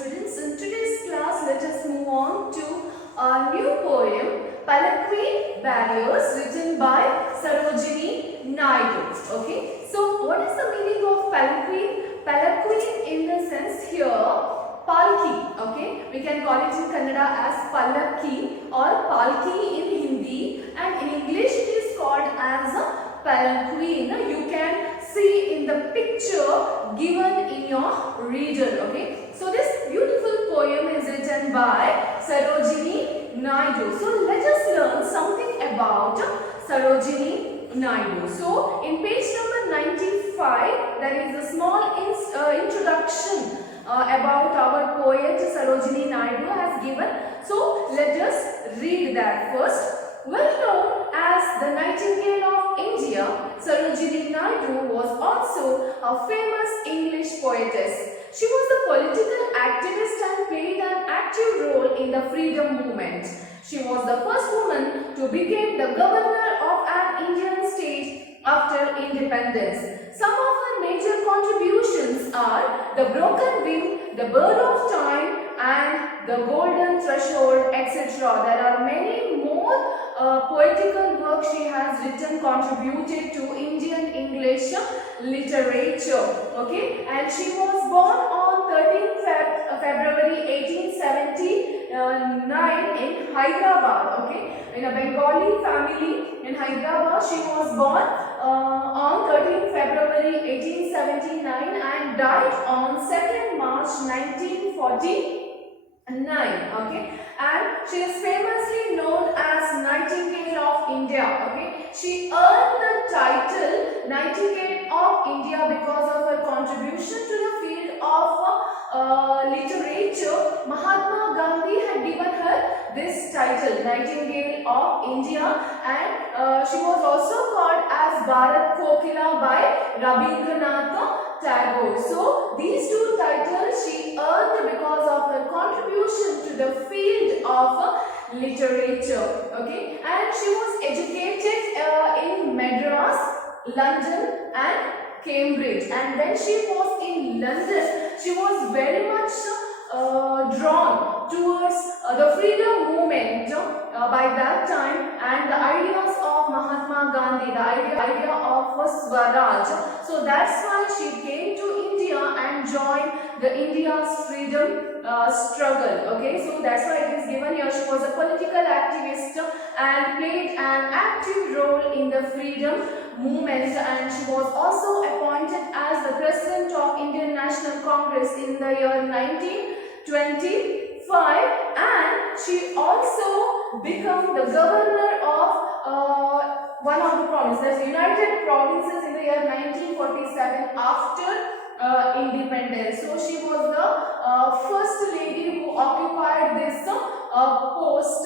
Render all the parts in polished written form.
students. In today's class, let us move on to a new poem, Palanquin Barriers, written by Sarojini Naidu. Okay, so what is the meaning of Palanquin? Palanquin in the sense here, Palki. Okay, we can call it in Kannada as Palaki or Palki in Hindi, and in English it is called as a Palanquin. You can see in the picture given in your reader. Okay, so this beautiful poem is written by Sarojini Naidu. So let us learn something about Sarojini Naidu. So in page number 95 there is a small introduction about our poet Sarojini Naidu has given. So let us read that first. Well known as the Nightingale of India, Sarojini Naidu was also a famous English poetess. She was a political activist and played an active role in the freedom movement. She was the first woman to become the governor of an Indian state after independence. Some of her major contributions are The Broken Wing, The Bird of Time, and The Golden Threshold, etc. There are many more poetical works she has written, contributed to Indian English literature. Okay, and she was born on 13th February 1879 in Hyderabad. Okay, in a Bengali family in Hyderabad. She was born on 13th February 1879 and died on 2nd March 1949. Okay, and she is famously known as Nightingale of India. Okay, she earned the title Nightingale of India because of her contribution to the field of literature. Mahatma Gandhi had given her this title, Nightingale of India, and she was also called as Bharat Kokila by Rabindranath Tagore. So these two titles she earned because of her contribution to the field of literature. Okay, and she was educated in Madras, London, and Cambridge. And when she was in London, she was very much drawn towards the freedom movement by that time, and the ideas of Mahatma Gandhi, the idea of Swaraj. So that's why she came to India and joined the India's freedom struggle. Okay, so that's why it is given here. She was a political activist and played an active role in the freedom movement, and she was also appointed as the president of Indian National Congress in the year 1925, and she also became the governor of one of the provinces, the United Provinces, in the year 1947 after independence. So she was the first lady who occupied this post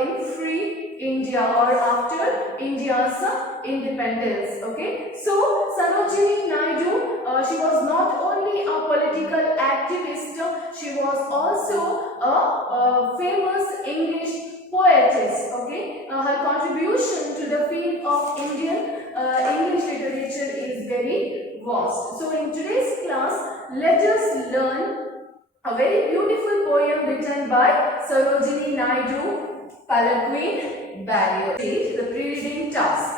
in free India or after India's independence. Okay, so Sarojini Naidu, she was not only a political activist, she was also a famous English poetess. Okay, her contribution to the field of Indian English literature is very vast. So in today's class, let us learn a very beautiful poem written by Sarojini Naidu, Palanquin Barriers. The pre-reading task.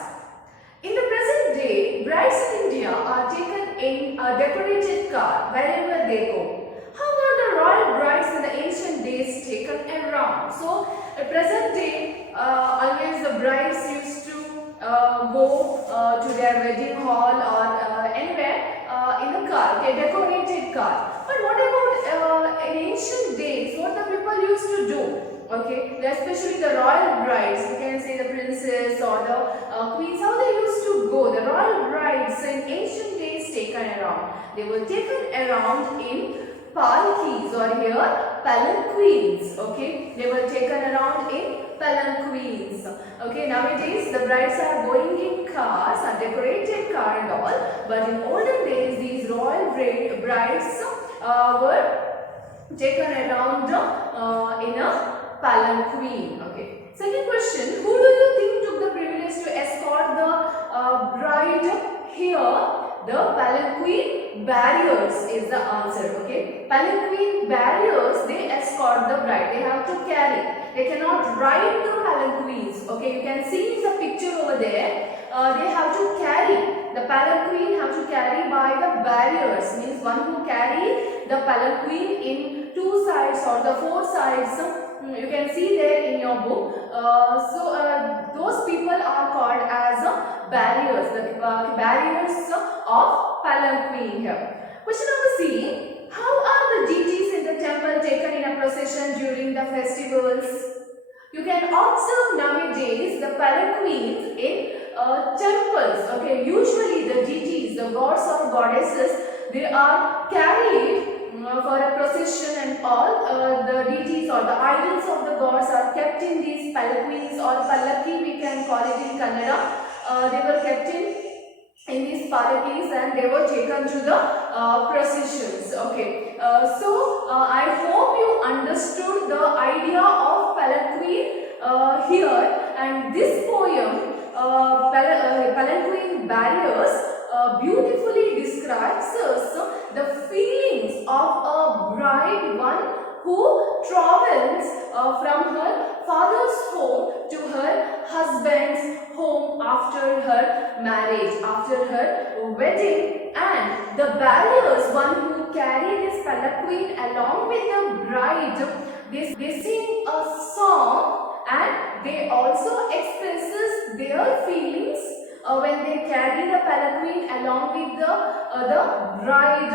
In the present day, brides in India are taken in a decorated car wherever they go. How were the royal brides in the ancient days taken around? So, at present day, always the brides used to go to their wedding hall or anywhere in a car, okay, decorated car. But what about in ancient days? What the people used to do? Okay, especially the royal brides, you can say the princess or the queens, how they used to go. The royal brides in ancient days taken around. They were taken around in palkis or here palanquins. Okay, they were taken around in palanquins. Okay, nowadays the brides are going in cars, a decorated car and all. But in olden days, these royal brides were taken around in a palanquin. Okay. Second question: who do you think took the privilege to escort the bride here? The palanquin barriers is the answer. Okay, palanquin barriers, they escort the bride. They have to carry. They cannot ride the palanquins. Okay, you can see in the picture over there. They have to carry. The palanquin have to carry by the barriers. Means one who carry the palanquin in two sides or the four sides. You can see there in your book. Those people are called as barriers. The barriers of palanquin here. Question number C. How are the deities in the temple taken in a procession during the festivals? You can observe nowadays the palanquins in temples. Okay, usually the deities, the gods or goddesses, they are carried for a procession and all. The deities or the idols of the gods are kept in these palanquins or pallaki, we can call it in Kannada. They were kept in these pallakis and they were taken to the processions. Okay, I hope you understood the idea of palanquin here, and this poem palanquin barriers beautifully describes us the feelings of a bride, one who travels from her father's home to her husband's home after her marriage, after her wedding, and the barriers, one who carry this palanquin along with the bride, they sing a song and they also expresses their feelings when they carry the palanquin along with the bride,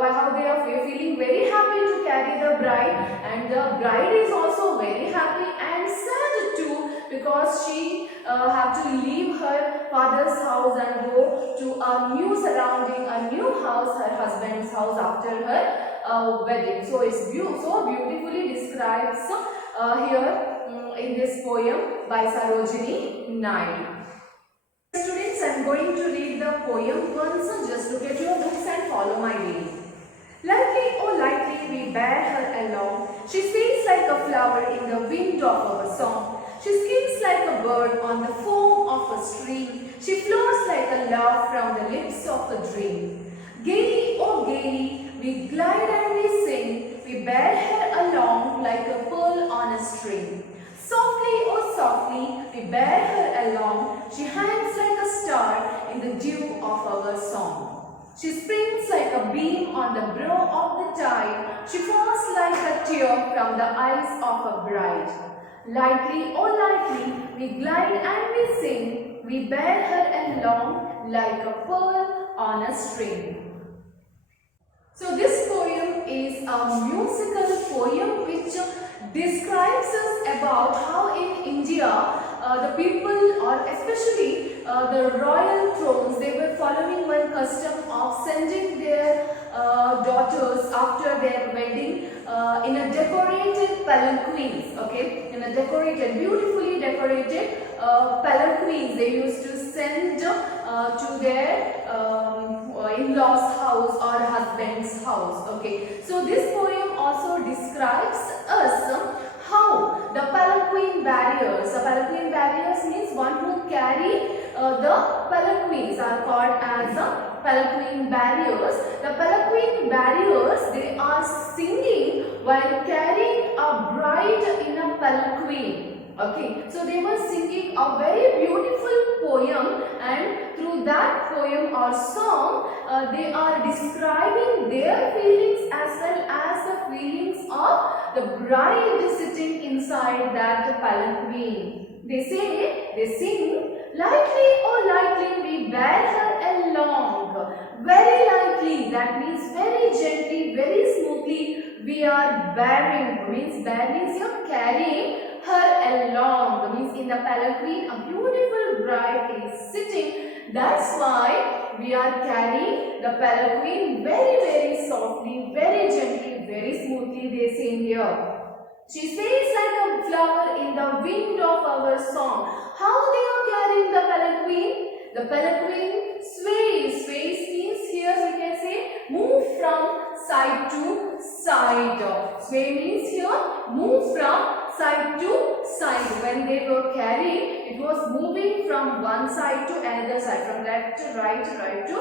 how they are feeling very happy to carry the bride, and the bride is also very happy and sad too, because she have to leave her father's house and go to a new surrounding, a new house, her husband's house after her wedding. So it's so beautifully describes here in this poem by Sarojini Naidu. Students, I am going to read the poem once, so just look at your books and follow my reading. Lightly, oh lightly we bear her along. She speaks like a flower in the wind of our song. She skims like a bird on the foam of a stream. She floats like a love from the lips of a dream. Gaily, oh gaily, we glide and we sing. We bear her along like a pearl on a string. Softly, oh softly, we bear her along. She hangs like a star in the dew of our song. She springs like a beam on the brow of the tide. She falls like a tear from the eyes of a bride. Lightly, oh lightly, we glide and we sing. We bear her along like a pearl on a string. So this poem is a musical poem which describes us about how in India the people, or especially the royal thrones, they were following one custom of sending their daughters after their wedding in a decorated palanquins. Okay, in a decorated, beautifully decorated palanquins they used to send to their in-laws house or husband's house. Okay, so this poem also describes us how the palanquin barriers means one who carry the palanquins are called as palanquin barriers. The palanquin barriers, they are singing while carrying a bride in a palanquin. Okay, so they were singing a very beautiful poem, and through that poem or song, they are describing their feelings as well as the feelings of the bride sitting inside that palanquin. They sing, lightly, oh lightly, we bear her along. Very lightly, that means very gently, very smoothly, we are bearing. Means bear means you are carrying her along. Means in the palanquin, a beautiful bride is sitting. That's why we are carrying the palanquin very softly, very gently, very smoothly, they sing here. She sways like a flower in the wind of our song. How they are carrying the palanquin? The palanquin sways. Sways means here we can say move from side to side. Sway means here move from side to side. When they were carrying, it was moving from one side to another side, from left to right to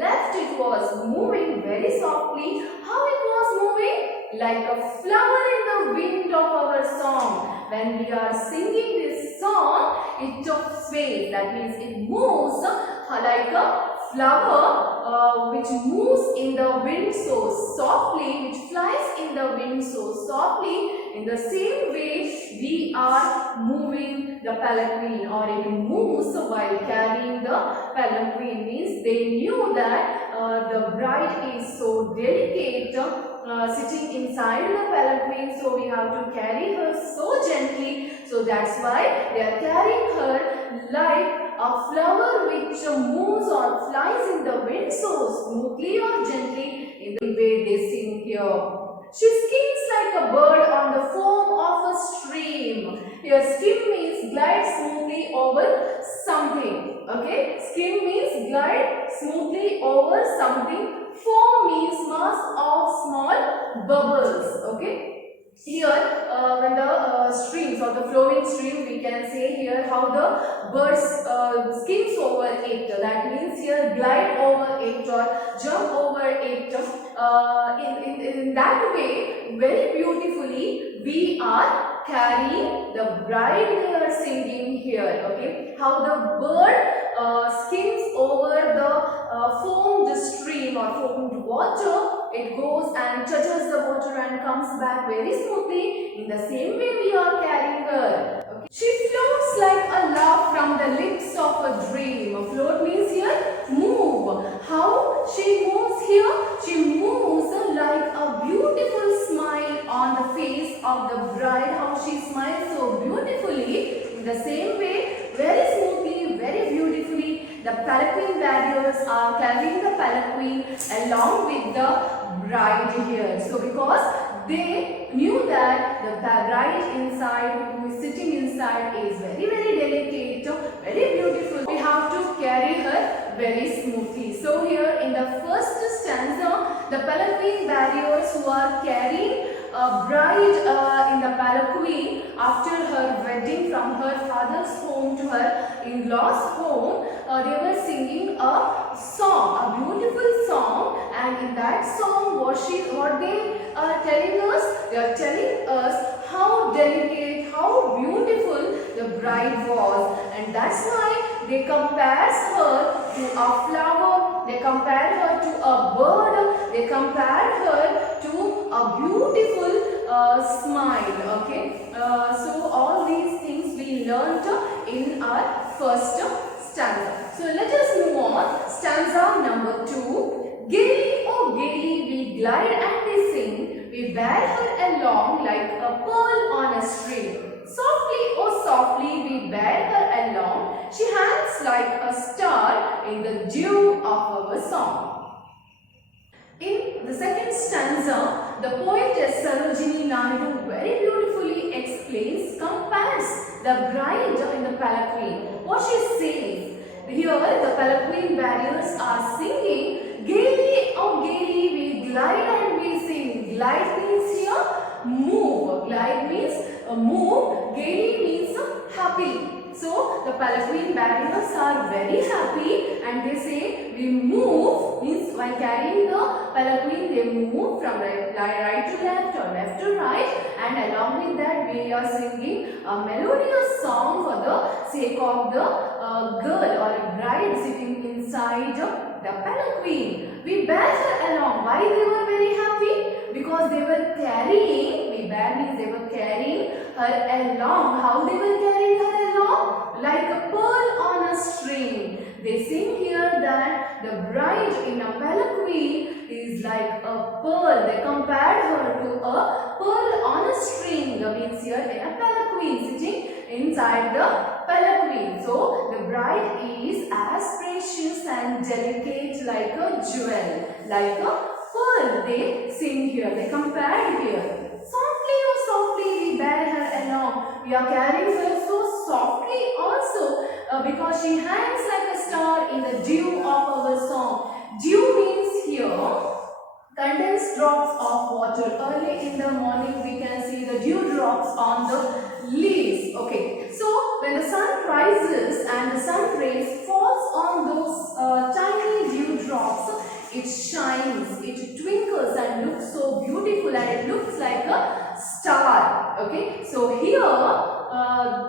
left. It was moving very softly. How it was moving? Like a flower in the wind of our song. When we are singing this song, it sways. That means it moves like a flower which moves in the wind so softly, which flies in the wind so softly. In the same way, we are moving the palanquin, or it moves while carrying the palanquin. Means they knew that the bride is so delicate, sitting inside the palanquin, so we have to carry her so gently. So that's why they are carrying her like a flower which moves or flies in the wind so smoothly or gently, in the way they sing here. She skims like a bird on the foam of a stream. Here skim means glide smoothly over something. Okay, skim means glide smoothly over something. Foam means mass of small bubbles. Okay. Here, when the streams or the flowing stream, we can say here how the birds skims over it. That means here glide over it or jump over it. In that way, very beautifully, we are carrying the bride here, singing here. Okay, how the bird skims over the foamed stream or foamed water. It goes and touches the water and comes back very smoothly. In the same way, we are carrying her. Okay. She floats like a laugh from the lips of a dream. Float means here move. How she moves here? She moves like a beautiful smile on the face of the bride. How she smiles so beautifully. In the same way, very smoothly, very beautifully, the palanquin barriers are carrying the palanquin along with the bride here. So because they knew that the bride inside, who is sitting inside, is very delicate, very beautiful, we have to carry her very smoothly. So here in the first stanza, the palanquin barriers who are carrying a bride in the palanquin after her wedding from her father's home to her in-laws home, they were singing a song, a beautiful song, and in that song what they are telling us? They are telling us how delicate, how beautiful the bride was, and that's why they compares her to a flower, they compare her to a bird, they compare her to a beautiful smile. Okay, so all these things we learnt in our first stanza. So let us move on. Stanza number 2. Gaily, oh gaily, we glide and we sing. We bear her along like a pearl on a string. Softly, oh softly, we bear her along. She hangs like a star in the dew of our song. In the second stanza, the poetess Sarojini Naidu very beautifully explains, compares the bride in the palanquin. What she says, here the palanquin barriers are singing, gaily, oh gaily, we glide and we sing. Glide means here move. Glide means move. Gaily means happy. So the palanquin barriers are very happy and they say we move, means while carrying the palanquin they move from right to left or left to right, and along with that we are singing a melodious song for the sake of the girl or a bride sitting inside the palanquin. We bear her along. Why they were very happy? Because they were carrying, we bear means they were carrying her along. How they were carrying her along? Like a pearl on a string. They sing here that the bride in a palanquin is like a pearl. They compared her to a pearl on a string. That means here in a palanquin, sitting inside the palanquin. So the bride is as precious and delicate like a jewel, like a pearl. They sing here. They compared here. Softly, oh softly, we bear her along. We are carrying her so softly also because she hangs like a star in the dew of our song. Dew means here condensed drops of water. Early in the morning we can see the dewdrops on the leaves. Okay, so when the sun rises and the sun rays falls on those tiny dewdrops, it shines, it twinkles and looks so beautiful, and it looks like a star. Okay, so here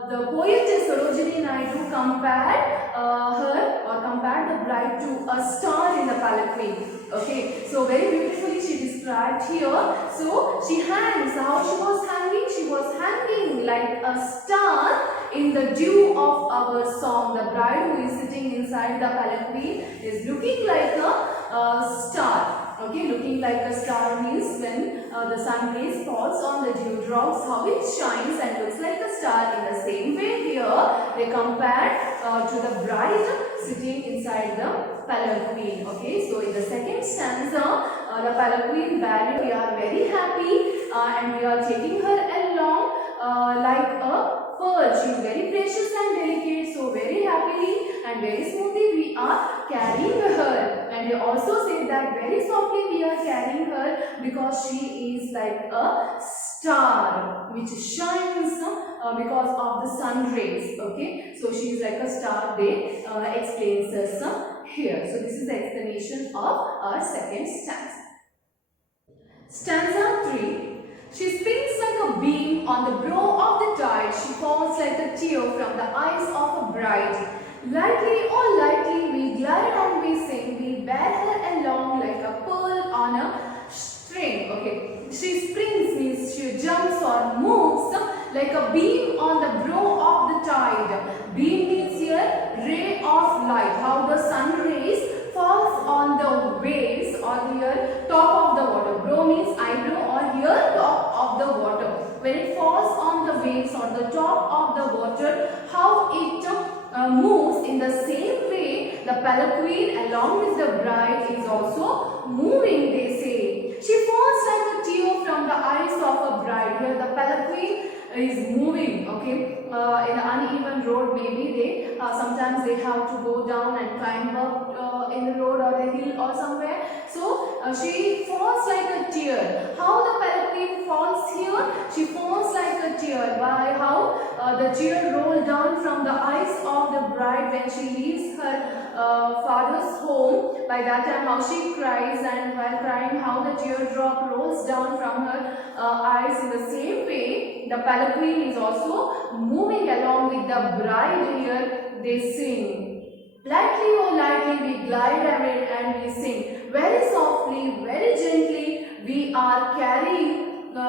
the poetess Sarojini Naidu compared compared the bride to a star in the palanquin. Okay, so very beautifully she described here. So she hangs, how she was hanging? She was hanging like a star in the dew of our song. The bride who is sitting inside the palanquin is looking like a star. Okay, looking like a star means when the sun rays falls on the dewdrops, how it shines and looks like a star. In the same way here, they compared to the bride sitting inside the palanquin. Okay, so in the second stanza, the palanquin barrier, we are very happy and we are taking her along like a pearl. She is very precious and delicate, so very happily and very smoothly we are carrying her. And we also say that very softly we are carrying her because she is like a star which shines because of the sun rays. Okay, so she is like a star, they explains us here. So this is the explanation of our second stanza. Stanza 3. She spins like a beam on the brow of the tide. She falls like a tear from the eyes of a bride. Lightly, oh lightly, we glide and we sing. We bear her along like a pearl on a string. Okay, she springs means she jumps or moves like a beam on the brow of the tide. Beam means here ray of light. How the sun rays falls on the waves or here top of the water. Brow means eyebrow or here top of the water. When it falls on the waves or the top of the water, how it moves, in the same way the palanquin along with the bride is also moving, they say. She falls like a tear from the eyes of a bride. Here the palanquin is moving, okay, in an uneven road. Maybe they sometimes they have to go down and climb up in the road or a hill or somewhere. So she falls like a tear. How the palanquin falls here? She falls like a tear by how the tear rolled down from the eyes of the bride when she leaves her father's home. By that time how she cries, and while crying how the teardrop rolls down from her eyes. In the same way the palanquin is also moving along with the bride. Here they sing. Lightly, oh lightly, we glide and we sing. Very softly, very gently, we are carrying the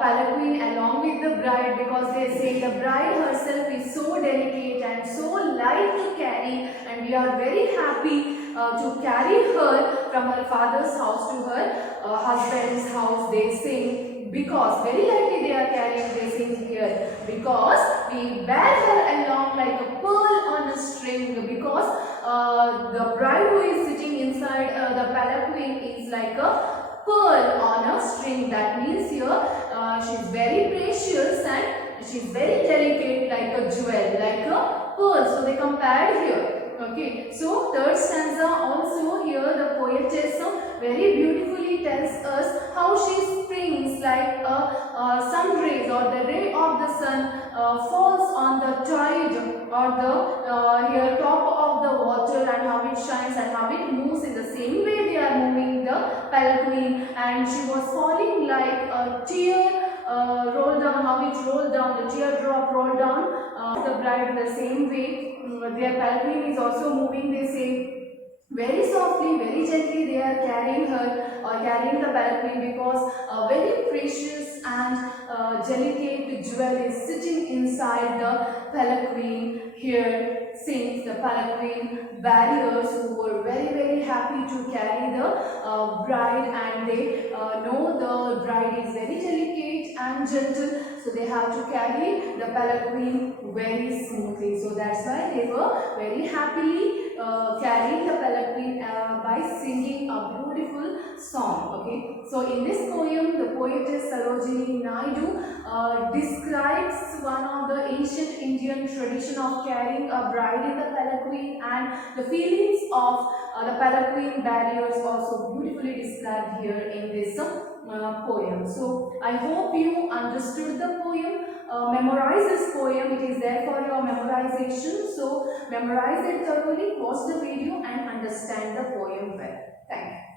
palanquin along with the bride, because they say the bride herself is so delicate and so light to carry, and we are very happy to carry her from her father's house to her husband's house. They sing. Because very lightly they are carrying, they sing here. Because we bear her along like a pearl on a string. Because the bride who is sitting inside the palanquin is like a pearl on a string. That means here she is very precious and she is very delicate, like a jewel, like a pearl. So they compared here. Okay, so third stanza also here the poetess very beautifully tells us how she springs like a sun rays or the ray of the sun falls on the tide or the here top of the water, and how it shines and how it moves. In the same way they are moving the palanquin, and she was falling like a tear rolled down, how it rolled down, the teardrop rolled down the bride. In the same way their palanquin is also moving, they say. Very softly, very gently they are carrying her or carrying the palanquin, because a very precious and delicate jewel is sitting inside the palanquin. Here sings the palanquin barriers, who were very happy to carry the bride, and they know the bride is very delicate and gentle, so they have to carry the palanquin very smoothly. So that's why they were very happily carrying the palanquin by singing a beautiful song. Okay, so in this poem the poetess Sarojini Naidu describes one of the ancient Indian tradition of carrying a bride in the palanquin, and the feelings of the palanquin barriers also beautifully described here in this poem. So I hope you understood the poem. Memorize this poem. It is there for your memorization. So memorize it thoroughly, pause the video and understand the poem well. Thank you.